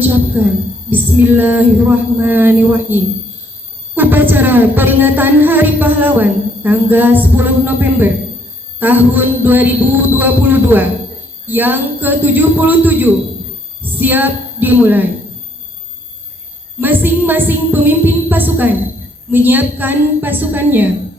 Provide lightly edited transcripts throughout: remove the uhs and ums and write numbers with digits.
mengucapkan Bismillahirrahmanirrahim. Upacara peringatan Hari Pahlawan tanggal 10 November tahun 2022 yang ke-77 siap dimulai. Masing-masing pemimpin pasukan menyiapkan pasukannya.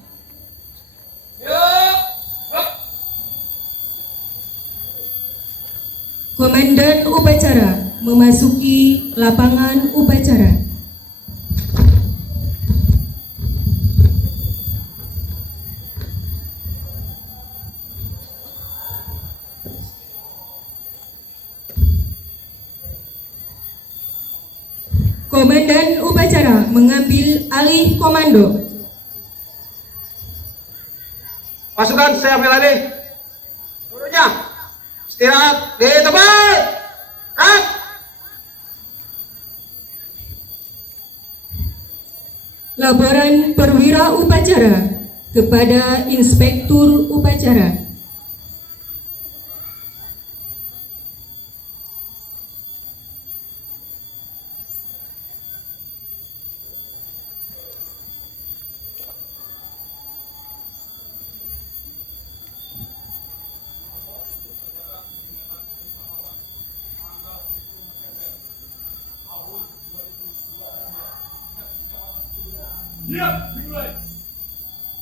Komandan upacara memasuki lapangan upacara. Komandan upacara mengambil alih komando. Pasukan siap melayani. Seluruhnya istirahat di tempat. Rat. Laporan perwira upacara kepada inspektur upacara. Siap, dimulai.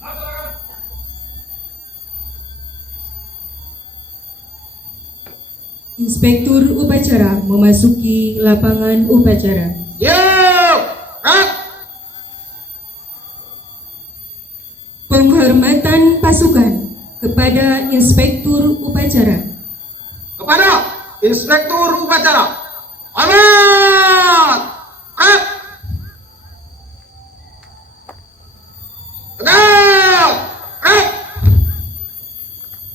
Laksanakan. Inspektur upacara memasuki lapangan upacara. Yuk. Rat. Penghormatan pasukan kepada inspektur upacara. Kepada inspektur upacara. Hormat. Rat. Tegak. Rat.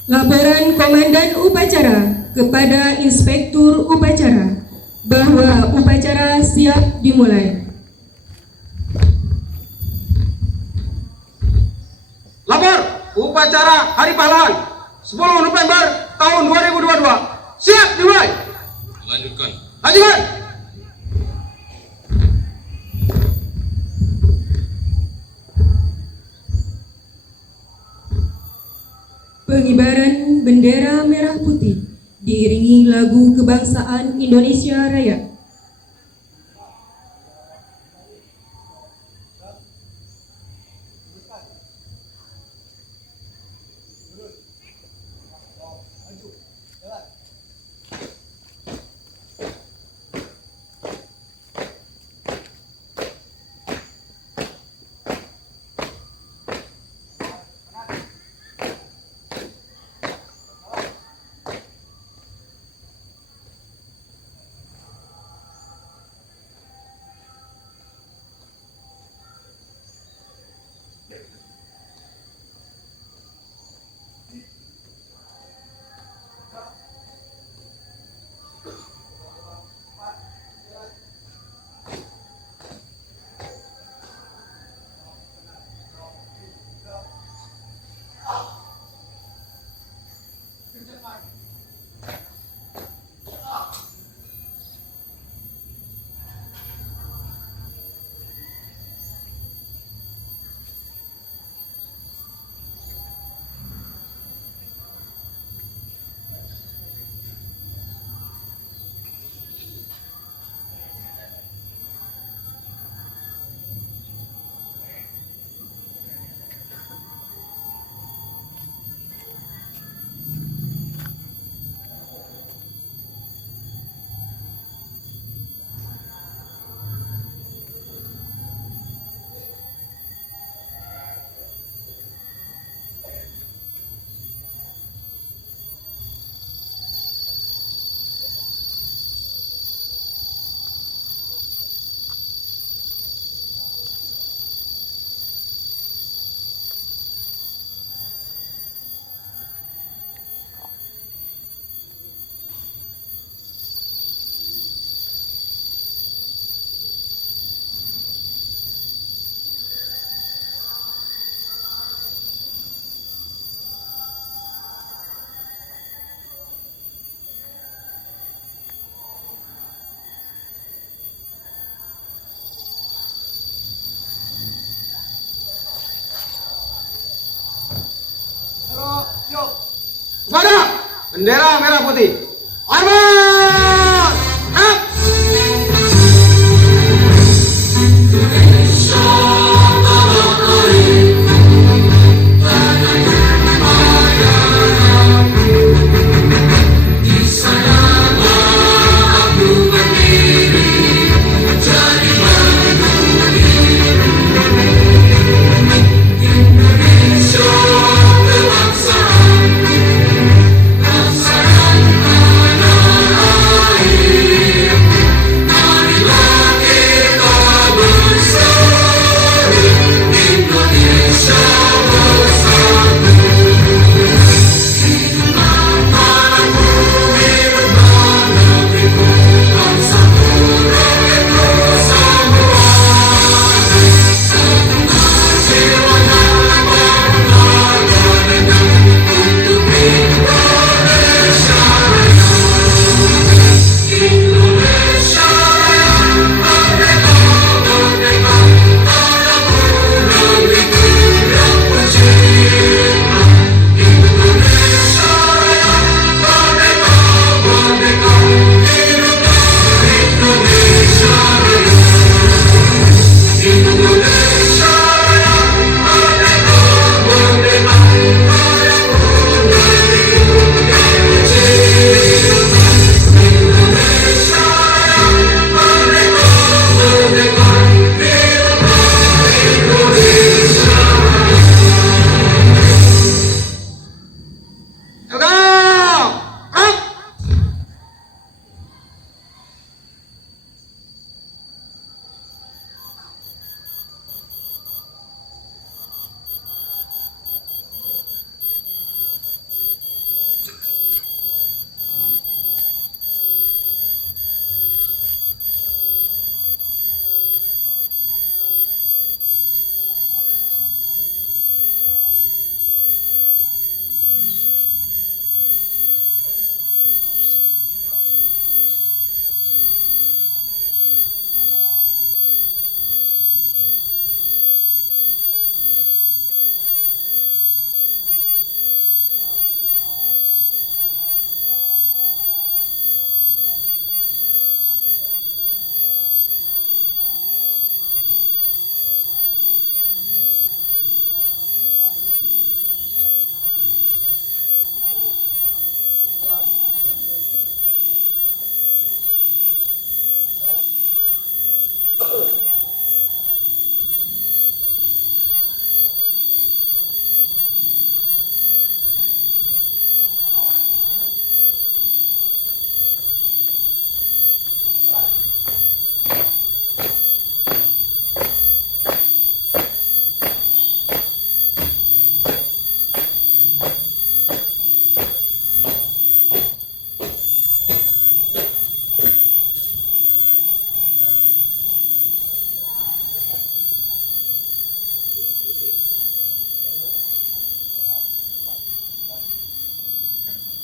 Laporan komandan upacara kepada inspektur upacara bahwa upacara siap dimulai. Lapor upacara Hari Pahlawan 10 November tahun 2022. Siap dimulai. Lanjutkan. Lanjutkan. Pengibaran bendera merah putih diiringi lagu kebangsaan Indonesia Raya. Bendera merah putih. Armor! Up!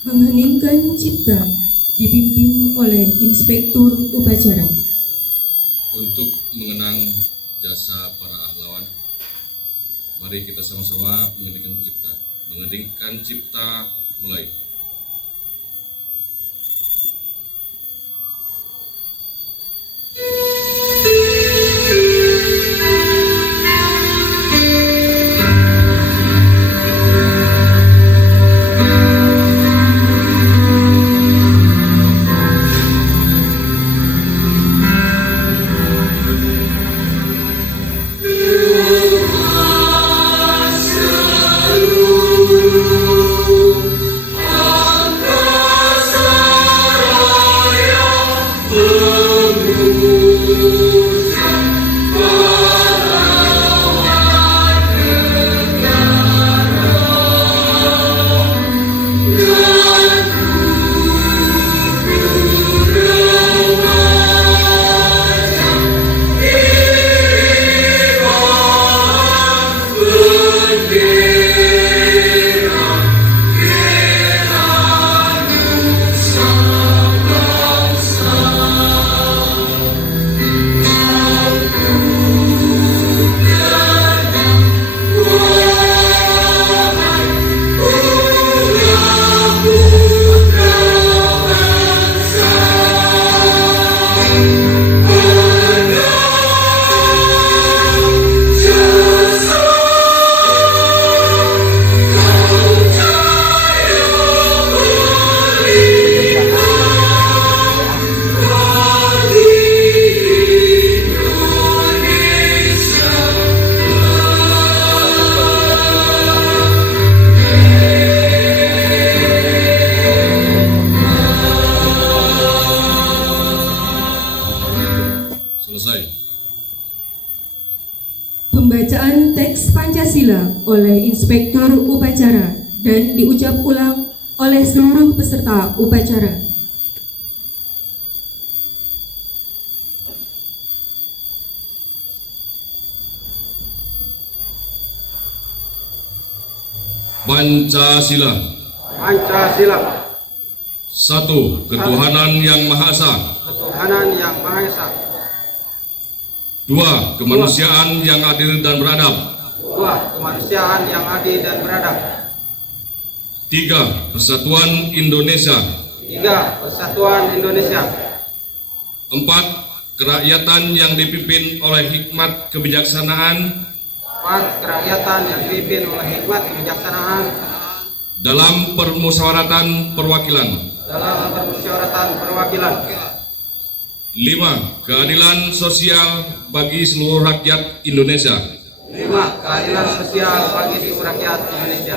Mengheningkan cipta dipimpin oleh Inspektur Upacara. Untuk mengenang jasa para pahlawan, mari kita sama-sama mengendingkan cipta. Mengendingkan cipta mulai. Oh Selesai. Pembacaan teks Pancasila oleh Inspektur Upacara dan diucap ulang oleh seluruh peserta upacara. Pancasila. Pancasila. 1. Ketuhanan Yang Maha Esa. Ketuhanan Yang Maha Esa. 2. Kemanusiaan yang adil dan beradab. 2. Kemanusiaan yang adil dan beradab. 3. Persatuan Indonesia. 3. Persatuan Indonesia. 4. Kerakyatan yang dipimpin oleh hikmat kebijaksanaan 4. Kerakyatan yang dipimpin oleh hikmat kebijaksanaan dalam permusyawaratan perwakilan. dalam permusyawaratan perwakilan. 5. Keadilan sosial bagi seluruh rakyat Indonesia. 5. Keadilan sosial bagi seluruh rakyat Indonesia.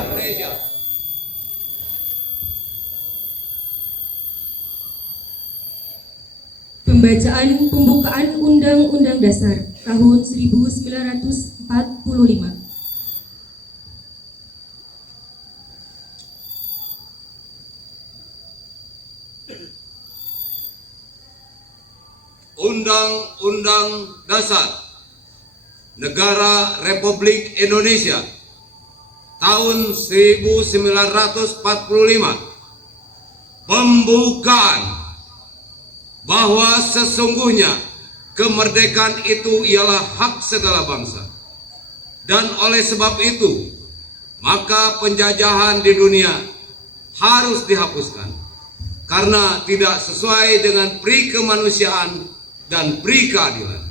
Pembacaan pembukaan Undang-Undang Dasar tahun 1945. Undang-Undang Dasar Negara Republik Indonesia tahun 1945 pembukaan bahwa sesungguhnya kemerdekaan itu ialah hak segala bangsa, dan oleh sebab itu maka penjajahan di dunia harus dihapuskan karena tidak sesuai dengan pri kemanusiaan dan pri keadilan.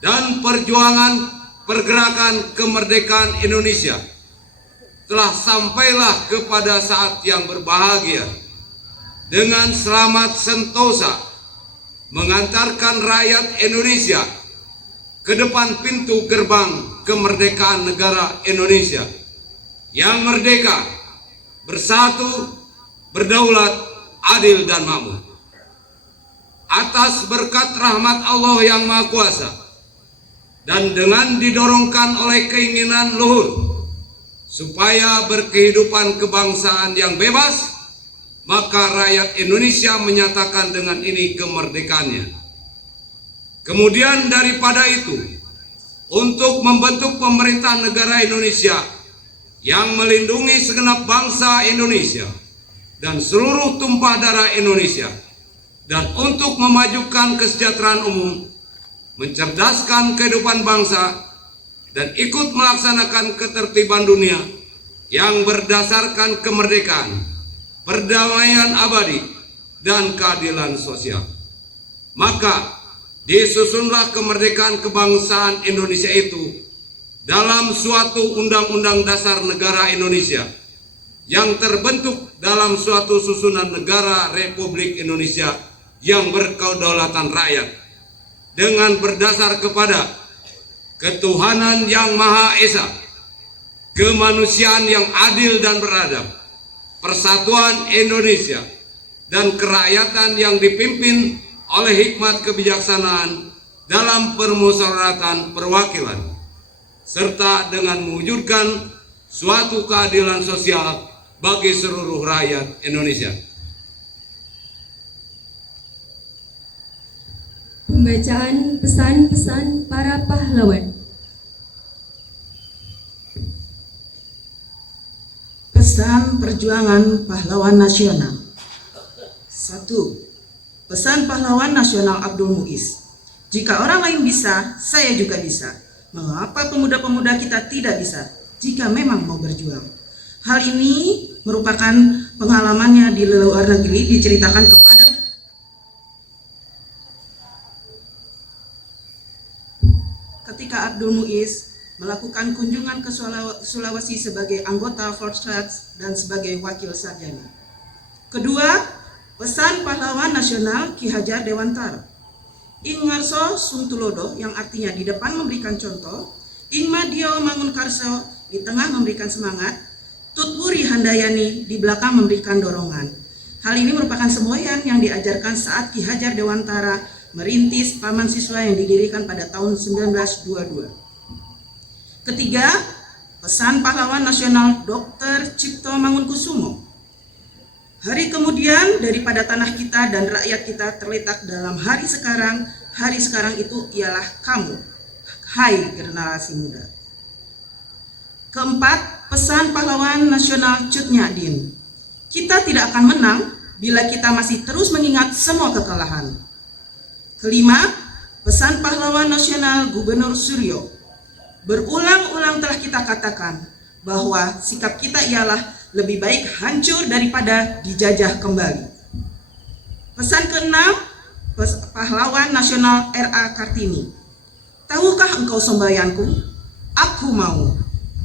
Dan perjuangan pergerakan kemerdekaan Indonesia telah sampailah kepada saat yang berbahagia dengan selamat sentosa mengantarkan rakyat Indonesia ke depan pintu gerbang kemerdekaan negara Indonesia yang merdeka, bersatu, berdaulat, adil dan makmur. Atas berkat rahmat Allah yang Maha Kuasa dan dengan didorongkan oleh keinginan luhur supaya berkehidupan kebangsaan yang bebas, maka rakyat Indonesia menyatakan dengan ini kemerdekaannya. Kemudian daripada itu, untuk membentuk pemerintah negara Indonesia yang melindungi segenap bangsa Indonesia dan seluruh tumpah darah Indonesia, dan untuk memajukan kesejahteraan umum, mencerdaskan kehidupan bangsa, dan ikut melaksanakan ketertiban dunia yang berdasarkan kemerdekaan, perdamaian abadi, dan keadilan sosial. Maka disusunlah kemerdekaan kebangsaan Indonesia itu dalam suatu Undang-Undang Dasar Negara Indonesia yang terbentuk dalam suatu susunan negara Republik Indonesia yang berkedaulatan rakyat dengan berdasar kepada ketuhanan yang Maha Esa, kemanusiaan yang adil dan beradab, persatuan Indonesia, dan kerakyatan yang dipimpin oleh hikmat kebijaksanaan dalam permusyawaratan perwakilan, serta dengan mewujudkan suatu keadilan sosial bagi seluruh rakyat Indonesia. Pembacaan pesan-pesan para pahlawan. Pesan perjuangan pahlawan nasional. 1. Pesan pahlawan nasional Abdul Muiz. Jika orang lain bisa, saya juga bisa. Mengapa pemuda-pemuda kita tidak bisa jika memang mau berjuang? Hal ini merupakan pengalamannya di luar negeri, diceritakan kepada ketika Abdul Muiz melakukan kunjungan ke Sulawesi sebagai anggota Forsats dan sebagai wakil sarjana. Kedua, pesan pahlawan nasional Ki Hajar Dewantara. Ing ngarso sung tulodo, yang artinya di depan memberikan contoh, ing madio mangun karso, di tengah memberikan semangat, tutwuri handayani, di belakang memberikan dorongan. Hal ini merupakan semboyan yang diajarkan saat Ki Hajar Dewantara merintis Taman Siswa yang didirikan pada tahun 1922. Ketiga, pesan pahlawan nasional Dr. Cipto Mangunkusumo. Hari kemudian daripada tanah kita dan rakyat kita terletak dalam hari sekarang itu ialah kamu, hai generasi muda. Keempat, pesan pahlawan nasional Cut Nyak Dien. Kita tidak akan menang bila kita masih terus mengingat semua kekalahan. Kelima, pesan pahlawan nasional Gubernur Suryo. Berulang-ulang telah kita katakan bahwa sikap kita ialah lebih baik hancur daripada dijajah kembali. Pesan keenam, pahlawan nasional R.A. Kartini. Tahukah engkau sembayanku? Aku mau.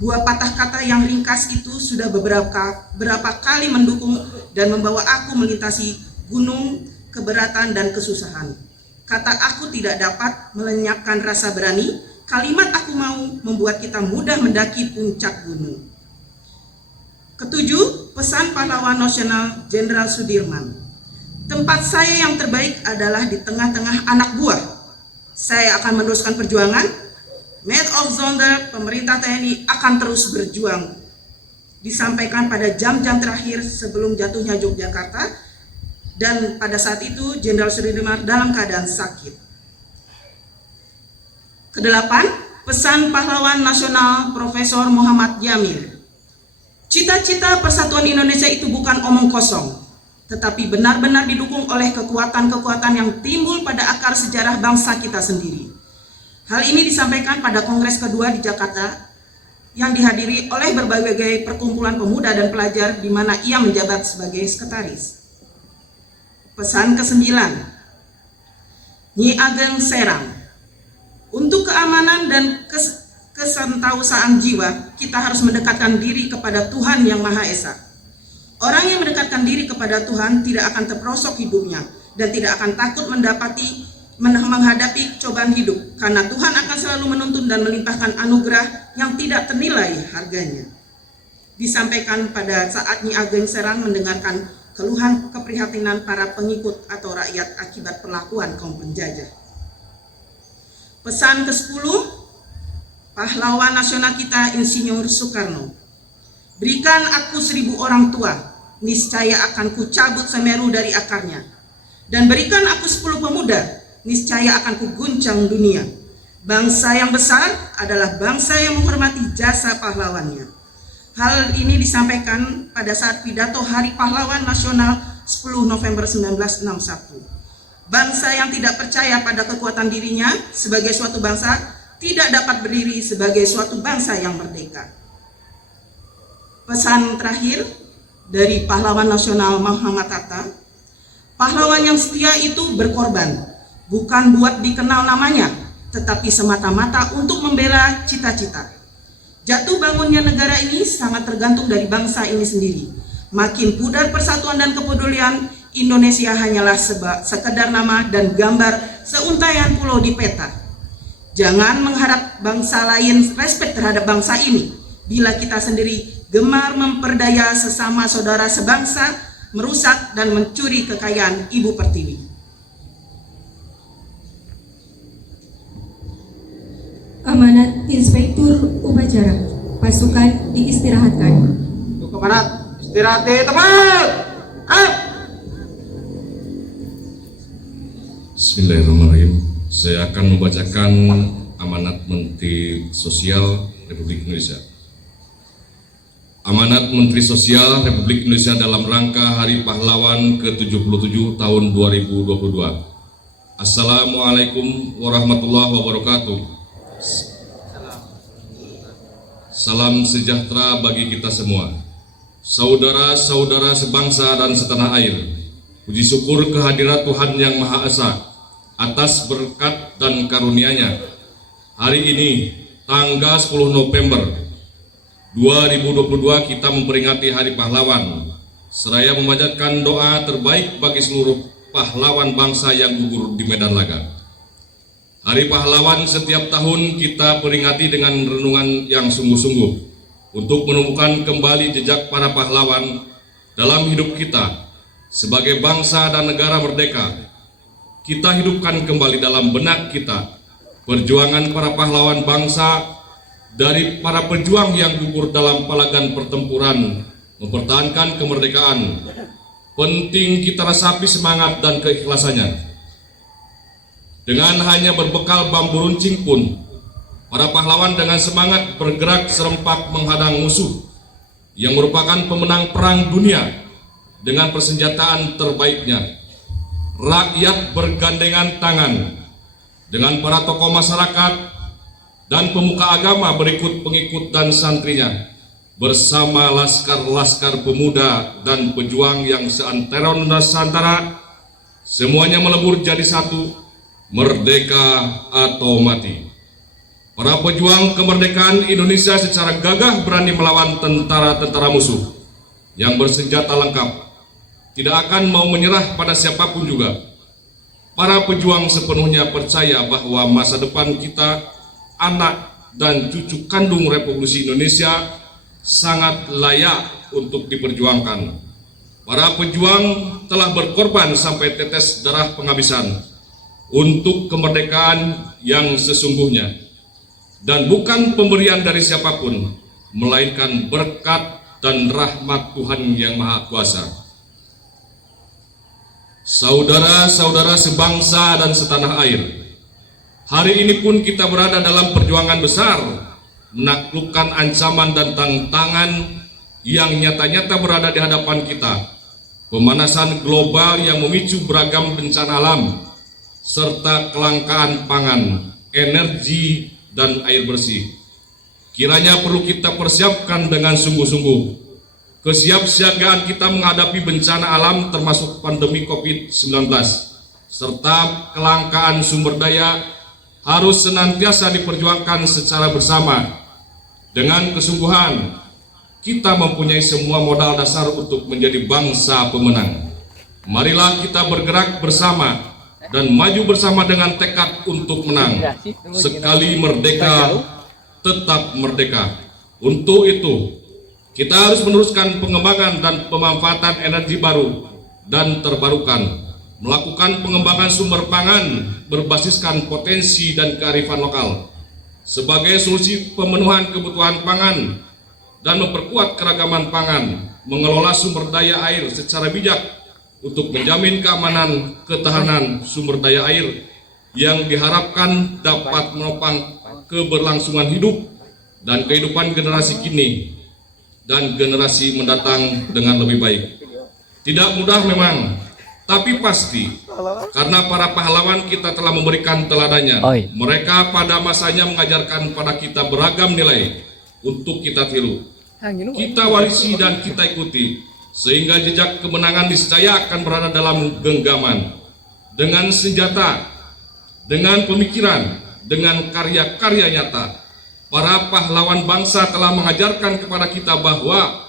Dua patah kata yang ringkas itu sudah berapa kali mendukung dan membawa aku melintasi gunung, keberatan dan kesusahan. Kata aku tidak dapat melenyapkan rasa berani. Kalimat aku mau membuat kita mudah mendaki puncak gunung. Ketujuh, pesan pahlawan nasional Jenderal Sudirman. Tempat saya yang terbaik adalah di tengah-tengah anak buah. Saya akan meneruskan perjuangan. Maid of Zonda, pemerintah TNI akan terus berjuang. Disampaikan pada jam-jam terakhir sebelum jatuhnya Yogyakarta, dan pada saat itu Jenderal Sudirman dalam keadaan sakit. Kedelapan, pesan pahlawan nasional Profesor Muhammad Jamil. Cita-cita persatuan Indonesia itu bukan omong kosong, tetapi benar-benar didukung oleh kekuatan-kekuatan yang timbul pada akar sejarah bangsa kita sendiri. Hal ini disampaikan pada Kongres kedua di Jakarta yang dihadiri oleh berbagai perkumpulan pemuda dan pelajar di mana ia menjabat sebagai sekretaris. Pesan ke-9, Nyi Ageng Serang. Untuk keamanan dan kesentausaan jiwa, kita harus mendekatkan diri kepada Tuhan Yang Maha Esa. Orang yang mendekatkan diri kepada Tuhan tidak akan terperosok hidupnya dan tidak akan takut menghadapi cobaan hidup, karena Tuhan akan selalu menuntun dan melimpahkan anugerah yang tidak ternilai harganya. Disampaikan pada saat Nyi Ageng Serang mendengarkan keluhan keprihatinan para pengikut atau rakyat akibat perlakuan kaum penjajah. Pesan ke-10, pahlawan nasional kita Insinyur Soekarno. Berikan aku 1000 orang tua, niscaya akan kucabut Semeru dari akarnya. Dan berikan aku 10 pemuda, niscaya akan kuguncang dunia. Bangsa yang besar adalah bangsa yang menghormati jasa pahlawannya. Hal ini disampaikan pada saat pidato Hari Pahlawan Nasional 10 November 1961. Bangsa yang tidak percaya pada kekuatan dirinya sebagai suatu bangsa tidak dapat berdiri sebagai suatu bangsa yang merdeka. Pesan terakhir dari pahlawan nasional Muhammad Hatta. Pahlawan yang setia itu berkorban, bukan buat dikenal namanya, tetapi semata-mata untuk membela cita-cita. Jatuh bangunnya negara ini sangat tergantung dari bangsa ini sendiri. Makin pudar persatuan dan kepedulian, Indonesia hanyalah sekedar nama dan gambar seuntaian pulau di peta. Jangan mengharap bangsa lain respek terhadap bangsa ini, bila kita sendiri gemar memperdaya sesama saudara sebangsa, merusak dan mencuri kekayaan Ibu Pertiwi. Amanat Inspektur Upacara, pasukan diistirahatkan. Untuk amanat, istirahat di tempat. Bismillahirrahmanirrahim. Saya akan membacakan amanat Menteri Sosial Republik Indonesia. Amanat Menteri Sosial Republik Indonesia dalam rangka Hari Pahlawan ke-77 tahun 2022. Assalamualaikum warahmatullahi wabarakatuh. Salam sejahtera bagi kita semua. Saudara-saudara sebangsa dan setanah air, puji syukur kehadirat Tuhan Yang Maha Esa atas berkat dan karunia-Nya. Hari ini, tanggal 10 November 2022, kita memperingati Hari Pahlawan, seraya memanjatkan doa terbaik bagi seluruh pahlawan bangsa yang gugur di medan laga. Hari Pahlawan setiap tahun kita peringati dengan renungan yang sungguh-sungguh untuk menumbuhkan kembali jejak para pahlawan dalam hidup kita sebagai bangsa dan negara merdeka. kita hidupkan kembali dalam benak kita perjuangan para pahlawan bangsa, dari para pejuang yang gugur dalam palagan pertempuran mempertahankan kemerdekaan. Penting kita resapi semangat dan keikhlasannya. Dengan hanya berbekal bambu runcing pun, para pahlawan dengan semangat bergerak serempak menghadang musuh yang merupakan pemenang perang dunia dengan persenjataan terbaiknya. Rakyat bergandengan tangan dengan para tokoh masyarakat dan pemuka agama berikut pengikut dan santrinya, bersama laskar-laskar pemuda dan pejuang yang seantero Nusantara, semuanya melebur jadi satu, merdeka atau mati. Para pejuang kemerdekaan Indonesia secara gagah berani melawan tentara-tentara musuh yang bersenjata lengkap, tidak akan mau menyerah pada siapapun juga. Para pejuang sepenuhnya percaya bahwa masa depan kita, anak dan cucu kandung Republik Indonesia, sangat layak untuk diperjuangkan. Para pejuang telah berkorban sampai tetes darah penghabisan untuk kemerdekaan yang sesungguhnya, dan bukan pemberian dari siapapun, melainkan berkat dan rahmat Tuhan yang Maha Kuasa. Saudara-saudara sebangsa dan setanah air, hari ini pun kita berada dalam perjuangan besar menaklukkan ancaman dan tantangan yang nyata-nyata berada di hadapan kita. Pemanasan global yang memicu beragam bencana alam, serta kelangkaan pangan, energi, dan air bersih. Kiranya perlu kita persiapkan dengan sungguh-sungguh. Kesiapsiagaan kita menghadapi bencana alam termasuk pandemi COVID-19, serta kelangkaan sumber daya harus senantiasa diperjuangkan secara bersama. Dengan kesungguhan, kita mempunyai semua modal dasar untuk menjadi bangsa pemenang. Marilah kita bergerak bersama dan maju bersama dengan tekad untuk menang. Sekali merdeka, tetap merdeka. Untuk itu, kita harus meneruskan pengembangan dan pemanfaatan energi baru dan terbarukan, melakukan pengembangan sumber pangan berbasiskan potensi dan kearifan lokal sebagai solusi pemenuhan kebutuhan pangan, dan memperkuat keragaman pangan, mengelola sumber daya air secara bijak untuk menjamin keamanan ketahanan sumber daya air yang diharapkan dapat menopang keberlangsungan hidup dan kehidupan generasi kini dan generasi mendatang dengan lebih baik. Tidak mudah memang, tapi pasti, karena para pahlawan kita telah memberikan teladannya. Mereka pada masanya mengajarkan pada kita beragam nilai untuk kita tiru, kita warisi dan kita ikuti, sehingga jejak kemenangan niscaya akan berada dalam genggaman. Dengan senjata, dengan pemikiran, dengan karya-karya nyata, para pahlawan bangsa telah mengajarkan kepada kita bahwa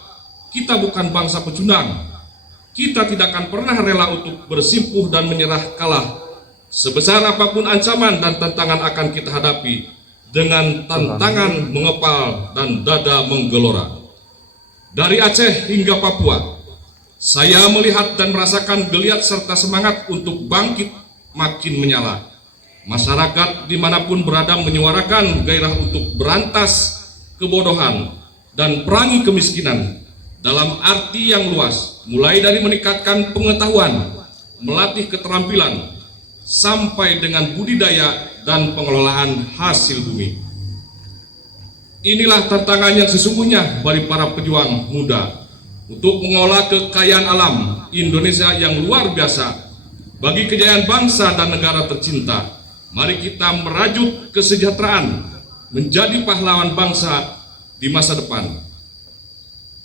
kita bukan bangsa pecundang. Kita tidak akan pernah rela untuk bersimpuh dan menyerah kalah. Sebesar apapun ancaman dan tantangan akan kita hadapi, dengan tantangan mengepal dan dada menggelora. Dari Aceh hingga Papua, saya melihat dan merasakan geliat serta semangat untuk bangkit makin menyala. Masyarakat dimanapun berada menyuarakan gairah untuk berantas kebodohan dan perangi kemiskinan dalam arti yang luas, mulai dari meningkatkan pengetahuan, melatih keterampilan, sampai dengan budidaya dan pengelolaan hasil bumi. Inilah tantangan yang sesungguhnya bagi para pejuang muda untuk mengolah kekayaan alam Indonesia yang luar biasa. Bagi kejayaan bangsa dan negara tercinta, mari kita merajut kesejahteraan, menjadi pahlawan bangsa di masa depan.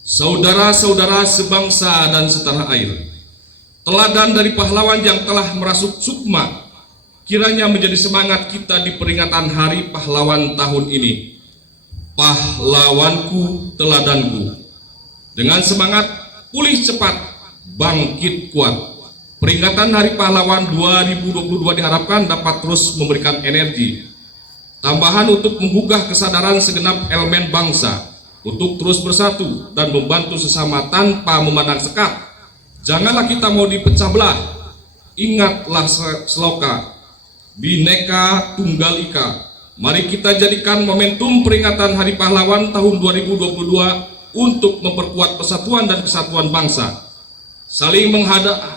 Saudara-saudara sebangsa dan setanah air, teladan dari pahlawan yang telah merasuk sukma kiranya menjadi semangat kita di peringatan Hari Pahlawan tahun ini. Pahlawanku, teladanku. Dengan semangat pulih cepat, bangkit kuat, peringatan Hari Pahlawan 2022 diharapkan dapat terus memberikan energi tambahan untuk menggugah kesadaran segenap elemen bangsa untuk terus bersatu dan membantu sesama tanpa memandang sekat. Janganlah kita mau dipecah belah. ingatlah Seloka, Bhinneka Tunggal Ika. Mari kita jadikan momentum peringatan Hari Pahlawan tahun 2022 untuk memperkuat persatuan dan kesatuan bangsa, saling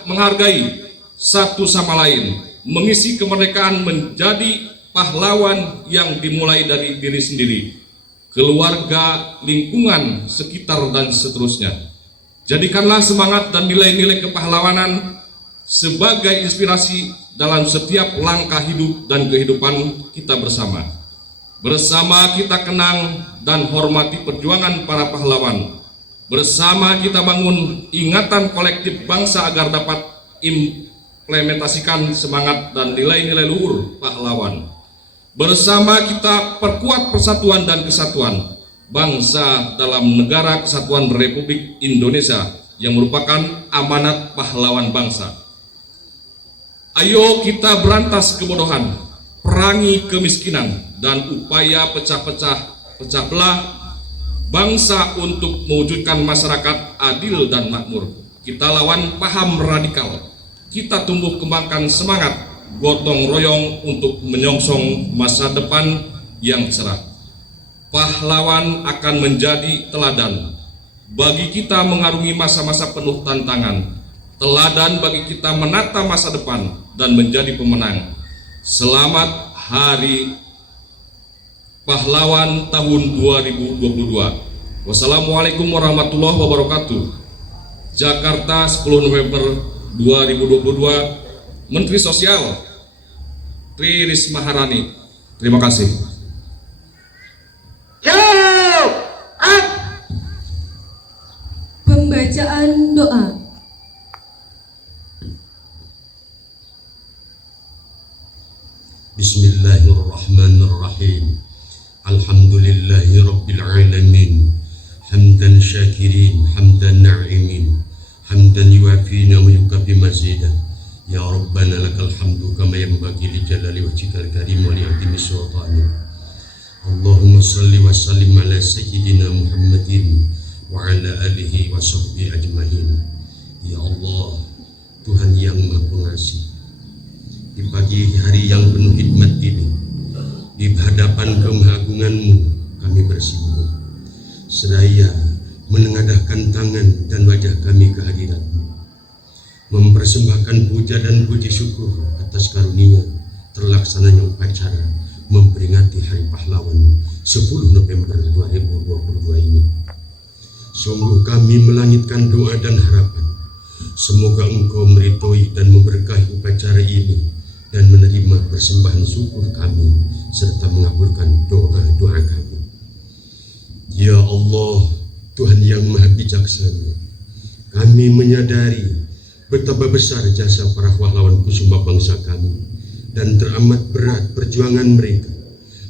menghargai satu sama lain, mengisi kemerdekaan menjadi pahlawan yang dimulai dari diri sendiri, keluarga, lingkungan, sekitar, dan seterusnya. Jadikanlah semangat dan nilai-nilai kepahlawanan sebagai inspirasi dalam setiap langkah hidup dan kehidupan kita bersama. Bersama kita kenang dan hormati perjuangan para pahlawan. Bersama kita bangun ingatan kolektif bangsa agar dapat implementasikan semangat dan nilai-nilai luhur pahlawan. Bersama kita perkuat persatuan dan kesatuan bangsa dalam Negara Kesatuan Republik Indonesia yang merupakan amanat pahlawan bangsa. Ayo kita berantas kebodohan, perangi kemiskinan, dan upaya pecah belah bangsa untuk mewujudkan masyarakat adil dan makmur. Kita lawan paham radikal. Kita tumbuh kembangkan semangat gotong royong untuk menyongsong masa depan yang cerah. Pahlawan akan menjadi teladan bagi kita mengarungi masa-masa penuh tantangan, teladan bagi kita menata masa depan dan menjadi pemenang. Selamat Hari Pahlawan tahun 2022. Wassalamualaikum warahmatullahi wabarakatuh. Jakarta, 10 November 2022. Menteri Sosial Tri Risma Harani. Terima kasih. Pembacaan doa. Bismillahirrahmanirrahim. Alhamdulillahi rabbil alamin. Hamdan syakirin, hamdan na'imin, hamdan yuafina wa yukafi mazidah. Ya Rabbana lakal hamdu kama yanbaghi li jalali wajhikal karim wa li 'azimi sultanik. Allahumma salli wa sallim ala sayyidina Muhammadin wa ala alihi wa sahbihi ajmain. Ya Allah, Tuhan yang Maha Pengasih, di pagi hari yang penuh hikmat ini, di hadapan kemahagungan-Mu kami bersimpuh, seraya menengadahkan tangan dan wajah kami ke hadirat-Mu, mempersembahkan puja dan puji syukur atas karunia terlaksananya upacara memperingati Hari Pahlawan 10 November 2022 ini. Sungguh kami melangitkan doa dan harapan, semoga Engkau meridhoi dan memberkahi upacara ini dan menerima persembahan syukur kami serta mengabulkan doa-doa kami. Ya Allah, Tuhan yang Maha Bijaksana, kami menyadari betapa besar jasa para pahlawan kusuma bangsa kami dan teramat berat perjuangan mereka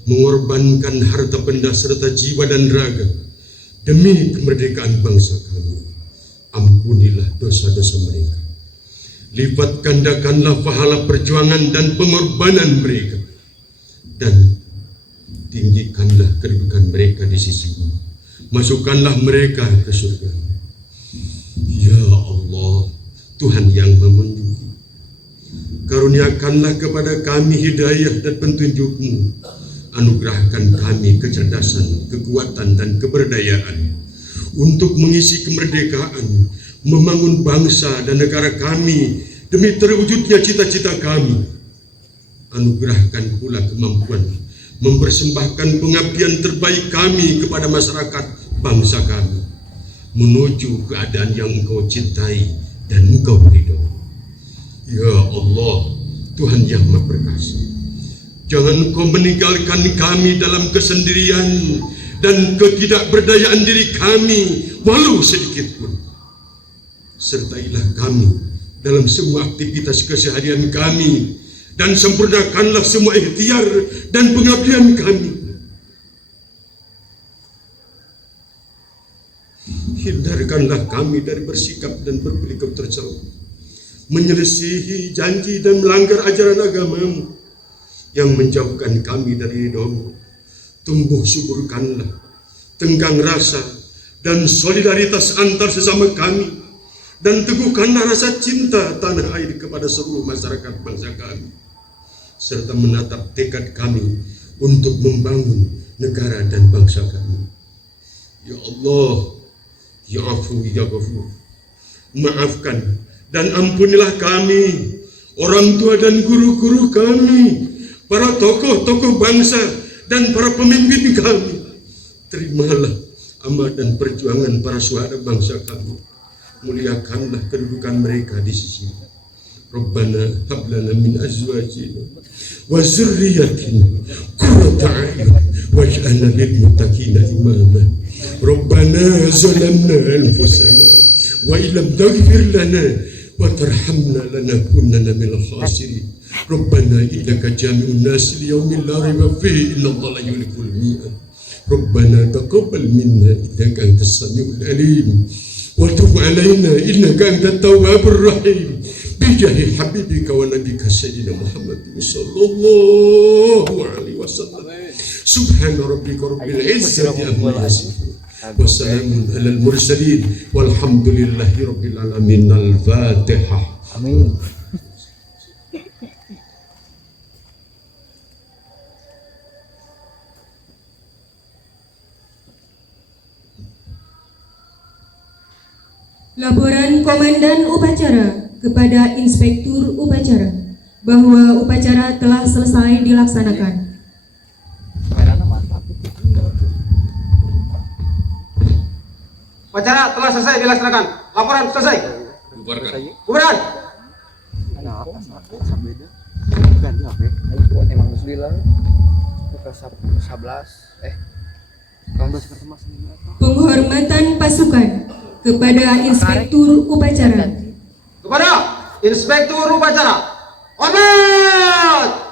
mengorbankan harta benda serta jiwa dan raga demi kemerdekaan bangsa kami. Ampunilah dosa-dosa mereka, lipat gandakanlah pahala perjuangan dan pengorbanan mereka, dan tinggikanlah kedudukan mereka di sisi-Mu. Masukkanlah mereka ke surga. Ya Allah, Tuhan yang memunjui, karuniakanlah kepada kami hidayah dan petunjuk-Mu. Anugerahkan kami kecerdasan, kekuatan, dan keberdayaan untuk mengisi kemerdekaan, membangun bangsa dan negara kami demi terwujudnya cita-cita kami. Anugerahkan pula kemampuan mempersembahkan pengabdian terbaik kami kepada masyarakat bangsa kami menuju keadaan yang Engkau cintai dan Engkau ridho. Ya Allah, Tuhan yang Maha Perkasa, jangan Engkau meninggalkan kami dalam kesendirian dan ketidakberdayaan diri kami walau sedikit pun. Sertailah kami dalam semua aktivitas keseharian kami dan sempurnakanlah semua ikhtiar dan pengabdian kami. Hindarkanlah kami dari bersikap dan berperilaku tercela, menyelisihi janji dan melanggar ajaran agama-Mu yang menjauhkan kami dari ridho-Mu. Tumbuh suburkanlah tenggang rasa dan solidaritas antar sesama kami, dan teguhkanlah rasa cinta tanah air kepada seluruh masyarakat bangsa kami, serta menatap tekad kami untuk membangun negara dan bangsa kami. Ya Allah, Ya Afu, Ya Ghafur, maafkan dan ampunilah kami, orang tua dan guru-guru kami, para tokoh-tokoh bangsa dan para pemimpin kami. Terimalah amal dan perjuangan para syuhada bangsa kami. Muliakanlah kedudukan mereka di sisi. Rabbana hab lana min azwajina wa dzurriyyatina qurrata a'yun waj'alna lil muttaqina imama. Rabbana zalamna anfusana wa illam taghfir lana wa tarhamna lanakunanna minal khasirin. Rabbana innaka jami'un nas li yaumin la raiba fihi innallaha la yuhibbul mi'ad. Rabbana taqabbal minna innaka antas samiul alim wa tub 'alaina innaka antat tawwabur rahim. Bijahi habibika wa nabika sayyidina Muhammadin sallallahu alaihi wasallam. Subhana rabbika rabbil izzati amma yasifun. Wassalamun alal mursalin walhamdulillahi rabbil alamin. Al-Fatihah. Amin. Laporan Komandan Upacara kepada Inspektur Upacara bahwa upacara telah selesai dilaksanakan. Upacara telah selesai dilaksanakan. Laporan selesai. Bubarkan. Bubaran. Emang bilang 11 Penghormatan pasukan kepada Inspektur Upacara. Kepada Inspektur Upacara. Hormat.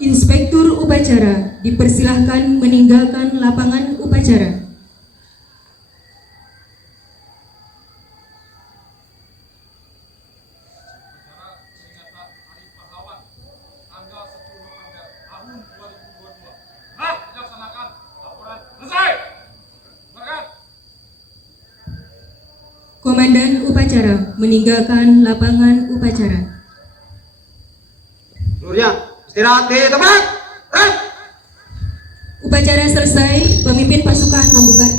Inspektur Upacara dipersilahkan meninggalkan lapangan upacara. Komandan Upacara meninggalkan lapangan upacara. Seluruhnya istirahat di tempat. Upacara selesai, pemimpin pasukan membubarkan.